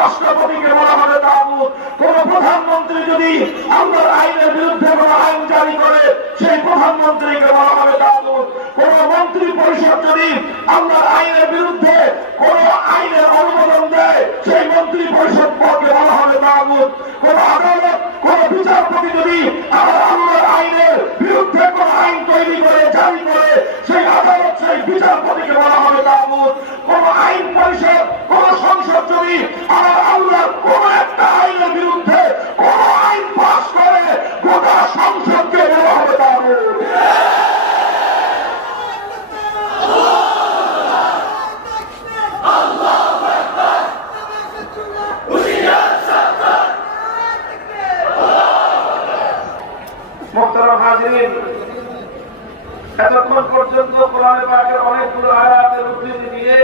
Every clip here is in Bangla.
রাষ্ট্রপতিকে বলা হবে তাগুত কোন প্রধানমন্ত্রী যদি আল্লাহর আইনের বিরুদ্ধে কোন আইন জারি করে, সেই প্রধানমন্ত্রীকে বলা হবে তাগুত কোন মন্ত্রী পরিষদ যদি আল্লাহর আইনের বিরুদ্ধে কোন আইনের অনুমোদন দেয়, সেই মন্ত্রী পরিষদ পদকে বলা হবে তাগুত কোন আদালত, কোন বিচারপতি যদি আমার আইনের কোন আইন তৈরি করে, জারি করে, সেই আদালত, সেই বিচারপতিকে বলা হবে তাগুত কোন আইন পরিষদ, কোন সংসদ যদি আমার আল্লাহর কোন একটা আইনের বিরুদ্ধে কোন আইন পাশ করে গোটা সংসদকে বলা হবে তাগুত হাজিরিন এতক্ষণ পর্যন্ত কোরআনে পাকের অনেকগুলো আয়াতের উদ্ধৃতি দিয়ে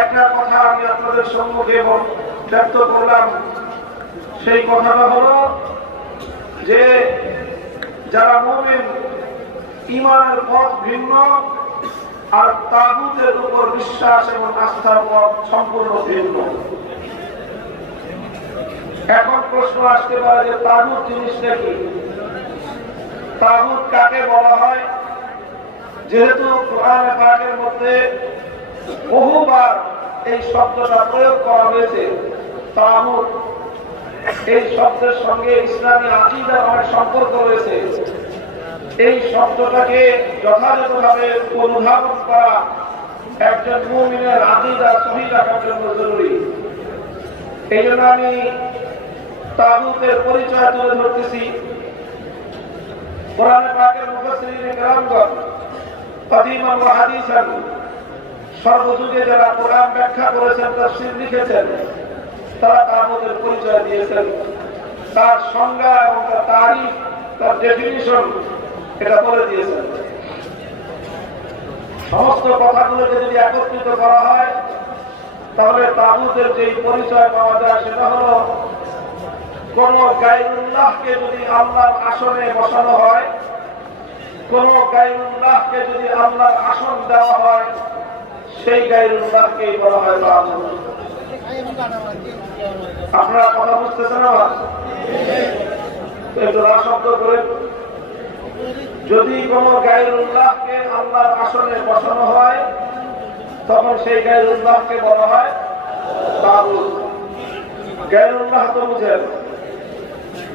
একটা কথা আমি আপনাদের সম্মুখে ব্যক্ত করলাম। সেই কথাটা হলো যে যারা মুমিন ইমানের পথ ভিন্ন আর তাগুতের উপর বিশ্বাস এবং আস্থার পথ সম্পূর্ণ ভিন্ন। এখন প্রশ্ন আসতে পারে যে তাগুত জিনিসটা কি? তাগুত কাকে বলা হয়? যেহেতু কোরআন পাকের মধ্যে বহুবার এই শব্দটা প্রয়োগ করা হয়েছে, তাগুত, এই শব্দের সঙ্গে ইসলামী আকিদার অনেক সম্পর্ক রয়েছে। এই শব্দটাকে যথাযথভাবে অনুধাবন করা একজন মুমিনের আকিদা সহি রাখার জন্য জরুরি। এই জন্য আমি তাগুতের পরিচয় তুলে ধরতেছি। কোরআন পাকের মুফাসসিরিন کرامগণ কদিমান ওয়া হাদিসান, সর্বযুগে যারা কোরআন ব্যাখ্যা করেছেন, তাফসীর লিখেছেন, তারা আমাদের পরিচয় দিয়েছেন। তার সংজ্ঞা এবং তার তারিখ, তার ডেফিনিশন এটা বলে দিয়েছেন। সমস্ত কথাগুলোকে যদি একত্রিত করা হয়, তাহলে তাগুদের যে পরিচয় পাওয়া যায় সেটা হলো কোন গাইরুল্লাহকে যদি আল্লাহর আসনে বসানো হয়, কোন গাইরুল্লাহকে যদি আল্লাহর আসন দেওয়া হয়, সেই গাইরুল্লাহকে বলা হয় আপনারা কথা বুঝতেছেন আমার? শব্দ করে যদি কোন গাইরুল্লাহকে আল্লাহর আসনে বসানো হয়, তখন সেই গাইরুল্লাহকে বলা হয় তাগুত গাইরুল্লাহ তো বুঝেন।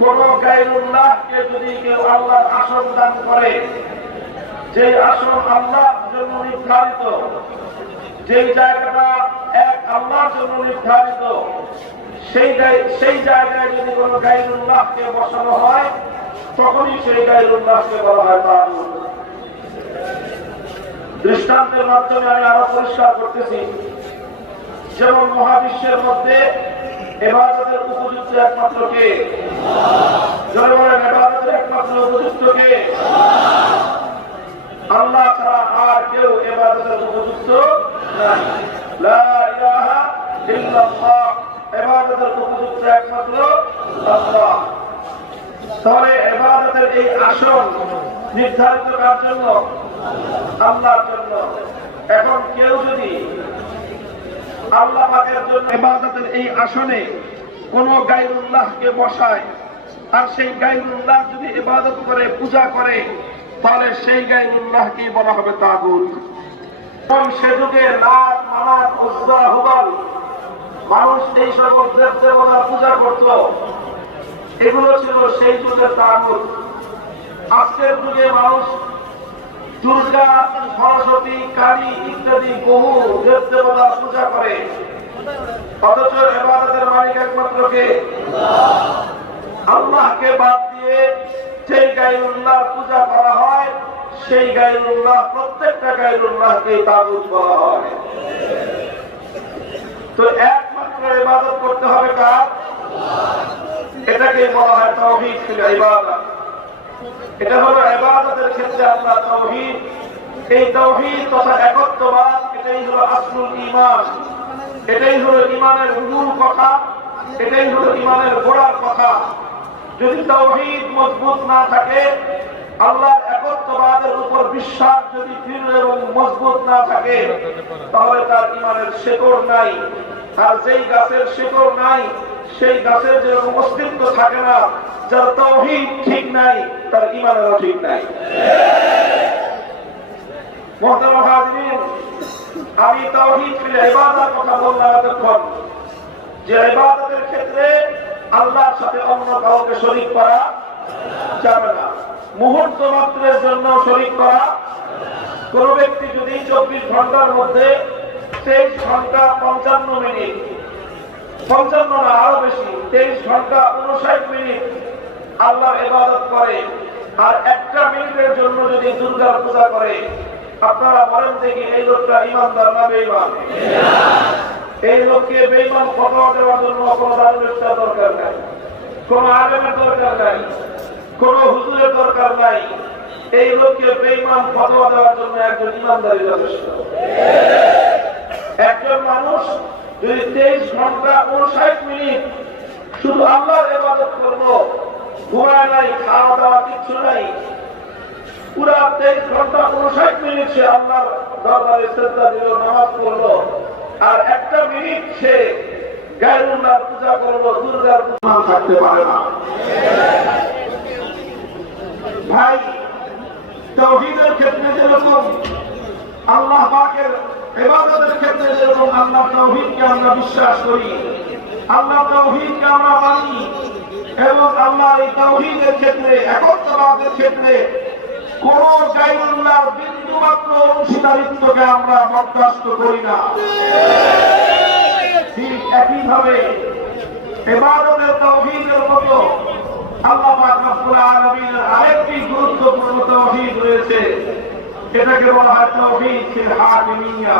কোন গাইরুল্লাহকে যদি কেউ আল্লাহর আসন দান করে যে আসন জন্য নির্ধারিত যে জায়গাটা এক আল্লাহর জন্য নির্ধারিত, সেই সেই জায়গায় যদি কোনো গাইরুল্লাহকে বসানো হয়, তখনই সেই গাইরুল্লাহকে বলা হয় তাগুত। দৃষ্টান্তের মাধ্যমে আমি আরও পরিষ্কার করতেছি। যেমন মহাবিশ্বের মধ্যে এবাদতের উপযুক্ত একমাত্র কে? বলেন এবাদতের একমাত্র উপযুক্ত কে? আল্লাহ ছাড়া আর কেউ এবাদতের উপযুক্ত নাই। লা ইলাহা ইল্লাল্লাহ এবাদতের উপযুক্ত একমাত্র আল্লাহ। তাহলে এবাদতের এই আসন নির্ধারিত কার জন্য? আল্লাহর জন্য। এখন কেউ যদি আল্লাহ পাকের জন্য ইবাদতের এই আসনে কোন গায়রুল্লাহকে বসায়। আর সেই গায়রুল্লাহ যদি ইবাদত করে, পূজা করে, তাহলে সেই গায়রুল্লাহকে বলা হবে তাগুত। এবং সে যুগে মানুষ এই সকল দেব পূজা করত, এগুলো ছিল সেই যুগের তাগুত। আজকের যুগে মানুষ দুর্গা, সরস্বতী, কালী ইত্যাদি বহু দেব দেবতার পূজা করে। অথচ এবাদতের মালিক একমাত্র কে? আল্লাহকে বাদ দিয়ে যেই গাইরুল্লাহ পূজা করা হয়, সেই গাইরুল্লাহ প্রত্যেকটা গাইরুল্লাহকে তাগুত বলা হয়। তো একমাত্র ইবাদত করতে হবে কার? এটাকে বলা হয় তৌহিদ ফিল ইবাদত। এটা হলো ইবাদতের ক্ষেত্রে আমরা তৌহিদ। এই তৌহিদ তথা একত্ববাদ, এটাই হলো আসলুল ঈমান। এটাই হলো ঈমানের মূল কথা, এটাই হলো ঈমানের গোড়ার কথা। যদি তৌহিদ মজবুত না থাকে, আল্লাহর একত্ববাদের উপর বিশ্বাস যদি দৃঢ় এবং মজবুত না থাকে, তাহলে তার ইমানের শেকড় নাই আর যেই গাছের শেকড় নাই সেই গাছের যেরকম অস্তিত্ব থাকে না, যার তৌহিদ ঠিক নাই, তার ইমানেরও ঠিক নাই। আমি কথা বললাম এতক্ষণ। যে ক্ষেত্রে আল্লাহর সাথে অন্য কাউকে শরীক করা যাবে না। মুহূর্ত মাত্রের জন্য শরীক করা কোন ব্যক্তি যদি চব্বিশ ঘণ্টার মধ্যে তেইশ ঘণ্টা পঞ্চান্ন মিনিট পঞ্চান্ন না, আরও বেশি, তেইশ ঘণ্টা উনষাট মিনিট আল্লাহর ইবাদত করে। আর একটা মিনিটের জন্য যদি দুর্গার পূজা করে, আপনারা বলেন দেখি এই লোকটা ইমানদার না বেঈমান? এই লোককে বেঈমান ফতোয়া দেওয়ার জন্য কোনো দারুল দরকার নাই, কোন আলেমের দরকার নাই, কোন হুজুরের দরকার নাই। এই লোককে বেঈমান ফতোয়া দেওয়ার জন্য একজন ইমানদারি যথেষ্ট। একজন মানুষ যদি তেইশ ঘণ্টা উনষাট মিনিট শুধু আল্লাহর ইবাদত করল ঘুমায় নাই খাওয়া দাওয়া কিচ্ছু নাই। পুরা তেইশ ঘণ্টা উনষাট মিনিট সে আল্লাহর দরবারে শ্রদ্ধা দিল, নামাজ আর একটা মিনিট সে গায়রুল্লাহর পূজা করল দুর্গার পূজা থাকতে পারে না। ভাই, তৌহিদের ক্ষেত্রে যেরকম আল্লাহ ইবাদতের ক্ষেত্রে যেরকম আল্লাহ তৌহিদকে আমরা বিশ্বাস করি, আল্লাহ তৌহিদকে আমরা মানি এবং আল্লাহ এই তৌহিদের ক্ষেত্রে একত্রবাদের ক্ষেত্রে কোন গাইরুল্লাহর বিন্দু মাত্র অংশীদারিত্বকে আমরা বরদাস্ত করি না। ঠিক একইভাবে এবাদতের তৌহিদের মতো আল্লাহ পাক রব্বুল আলামিনের আরেকটি গুরুত্বপূর্ণ তৌহিদ রয়েছে এটাকে বলা হয় তৌহিদুল হাকিমিয়া।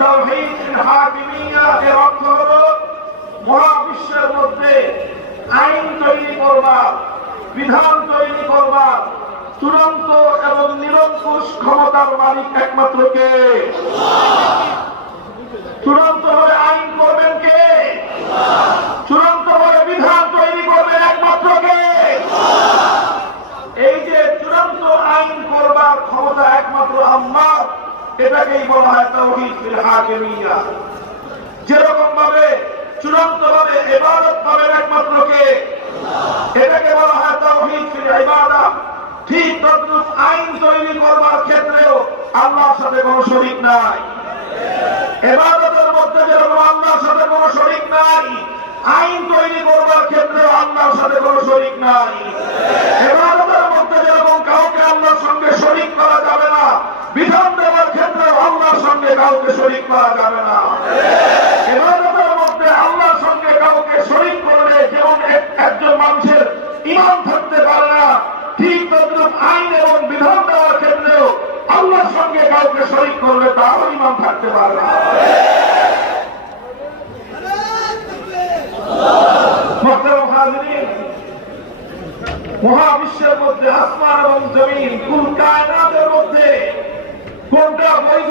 তৌহিদুল হাকিমিয়া এর অর্থ হলো মহাবিশ্বের মধ্যে আইন তৈরি করবা, বিধান তৈরি করবা, চূড়ান্ত এবং নিরঙ্কুশ ক্ষমতার মালিক একমাত্র কে চূড়ান্ত ভাবে আইন করবেন কে চূড়ান্ত ভাবে বিধান তৈরি করবেন একমাত্র কে এই যে চূড়ান্ত আইন করবার ক্ষমতা একমাত্র আল্লাহ এটাকেই যেরকম ভাবে, চূড়ান্ত ভাবে পাবেন একমাত্র কে? এটাকে বলা হয় ঠিক তদ্রুপ আইন তৈরি করবার ক্ষেত্রেও আল্লাহর সাথে কোনো নাই। এবাদতের মধ্যে যেরকম আল্লাহর সাথে কোনো নাই, আইন তৈরি করবার ক্ষেত্রেও আল্লাহর সাথে কোনো শরীক নাই। এবাদতের মধ্যে যেরকম কাউকে আল্লাহর সঙ্গে শরীক করা যাবে না, বিধান ক্ষেত্রে আল্লাহর সঙ্গে কাউকে শরীক করা যাবে না। এবাদতের মধ্যে আল্লাহর সঙ্গে কাউকে শরীক করলে যেমন একজন মানুষের ইমান থাকতে পারে না, ঠিক তদ্রুপ আইন এবং বিধান দেওয়ার ক্ষেত্রেও আল্লাহর সঙ্গে কাউকে শরীক করলে তারও ইমান থাকতে পারে না। মহাবিশ্বের মধ্যে আসমান এবং জমিন, কুল কায়নাতের মধ্যে কোনটা বৈধ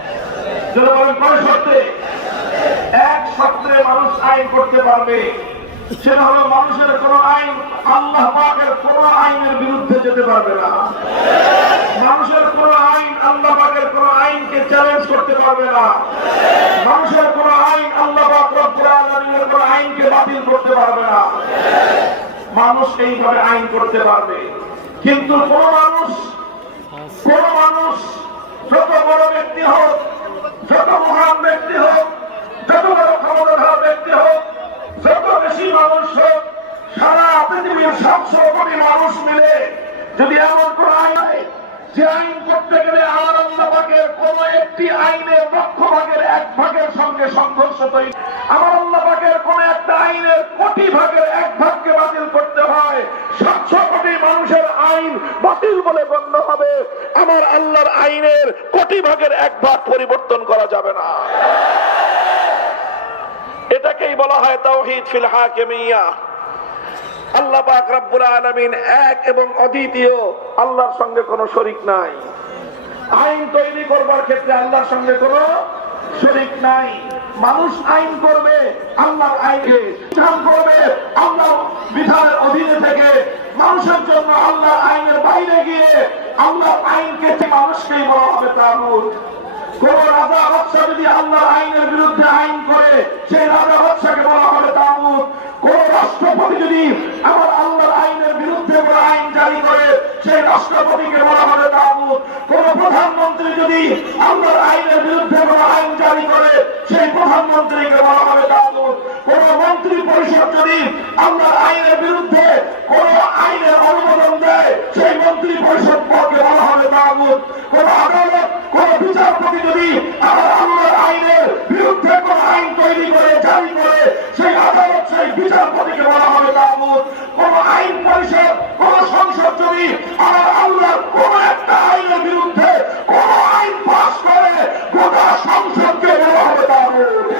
বলেন কয় এক শর্তে মানুষ আইন করতে পারবে। সেটা হলো মানুষের কোন আইন আল্লাহ পাকের কোন আইনের বিরুদ্ধে যেতে পারবে না। মানুষের কোন আইন আল্লাহ পাকের কোন আইনকে চ্যালেঞ্জ করতে পারবে না। মানুষের কোন আইন আল্লাহ পাক কোন আইনকে বাতিল করতে পারবে না। মানুষ এইভাবে আইন করতে পারবে। কিন্তু কোন মানুষ কোন মানুষ যত বড় ব্যক্তি হোক, যত মহান ব্যক্তি হোক, যত বড় ক্ষমতাধর ব্যক্তি হোক, যত বেশি মানুষ হোক, সারা পৃথিবীর সাতশো কোটি মানুষ মিলে যদি এমন কোন আইন হয়, যে আইন করতে গেলে আমার কোন একটি আইনের পক্ষ ভাগের এক ভাগের সঙ্গে সংঘর্ষ তৈরি আমার আল্লাহের কোন একটা আইনের কোটি ভাগের এক ভাগকে বাতিল করতে হয়, সাতশো কোটি মানুষের আইন বাতিল বলে গণ্য হবে। আমার আল্লাহর আইনের কোটি ভাগের এক ভাগ পরিবর্তন করা যাবে না। এটাকেই বলা হয় তাওহীদ ফিল হাকিমিয়া। আল্লাহ পাক রব্বুল আলামিন এক এবং অদ্বিতীয় আল্লাহর সঙ্গে কোনো শরিক নাই। আইন তৈরি করবার ক্ষেত্রে আল্লাহর সঙ্গে কোনো শরিক নাই। মানুষ আইন করবে আল্লাহর আইনকে বিধান করবে আল্লাহর বিধানের অধীনে থেকে মানুষের জন্য আল্লাহর আইনের বাইরে গিয়ে আল্লাহর আইনকে মানুষকেই বলা হবে তাগুত কোন রাজা বাদশাহ যদি আল্লাহর আইনের বিরুদ্ধে আইন করে, সেই রাজা বাদশাকে বলা হবে তাগুত কোন রাষ্ট্রপতি যদি আমার আল্লাহর আইনের বিরুদ্ধে কোন আইন জারি করে, সেই রাষ্ট্রপতিকে বলা হবে তাগুত কোন প্রধানমন্ত্রী যদি আল্লাহর আইনের বিরুদ্ধে কোন আইন জারি করে সেই প্রধানমন্ত্রীকে বলা হবে তাগুত কোন মন্ত্রী পরিষদ যদি আল্লাহর আইনের বিরুদ্ধে কোন আইনের অনুমোদন দেয় সেই মন্ত্রী পরিষদ পদকে বলা হবে তাগুত কোন আদালত, কোন বিচারপতি যদি আমার আল্লাহর আইনের বিরুদ্ধে কোন আইন তৈরি করে, জারি করে, সেই আদালত সেই বিচারপতিকে বলা হবে তাগুত কোন আইন পরিষদ কোন সংসদ যদি আমার আল্লাহর কোন একটা আইনের বিরুদ্ধে কোন আইন পাস করে গোটা সংসদকে বলা হবে তাগুত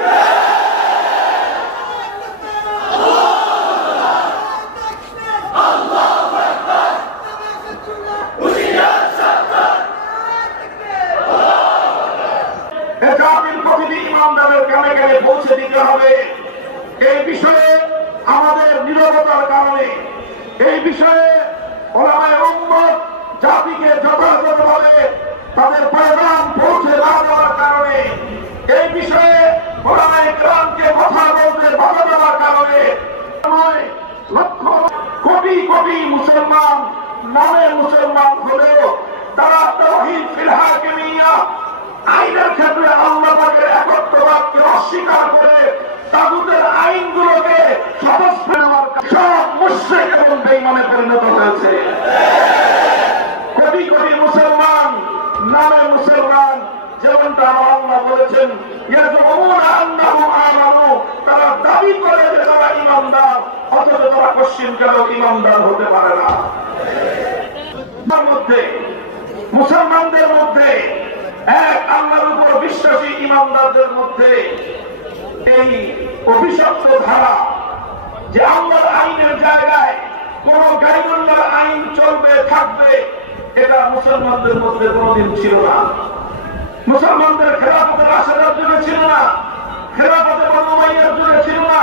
জাতির প্রতিটি ইমানদারের কানে কানে পৌঁছে দিতে হবে এই বিষয়ে আমাদের নিরবতার কারণে। এই বিষয়ে ওলামায়ে জাতিকে যথাযথভাবে তাদের পয়গাম পৌঁছে না দেওয়ার কারণে, এই বিষয়ে ওলামায়ে গ্রামকে কথা বলতে বাধা দেওয়ার কারণে লক্ষ কোটি কোটি মুসলমান নামে মুসলমান হলেও তারা তহিদ ফিলহাকে নিয়ে আইনের ক্ষেত্রে আল্লাহ তারা পশ্চিম কালেও ইমানদার হতে পারে না। মধ্যে, মুসলমানদের মধ্যে, এক আল্লাহর উপর বিশ্বাসী ইমানদারদের মধ্যে এই অভিশপ্ত ধারা যে আল্লাহর আইনের জায়গায় কোন গাইবুল্লাহর আইন চলবে, থাকবে, এটা মুসলমানদের মধ্যে কোনোদিন ছিল না। মুসলমানদের খেলাফতের আশার যুগে ছিল না। খেলাফতে বনমাইয়ের যুগে ছিল না।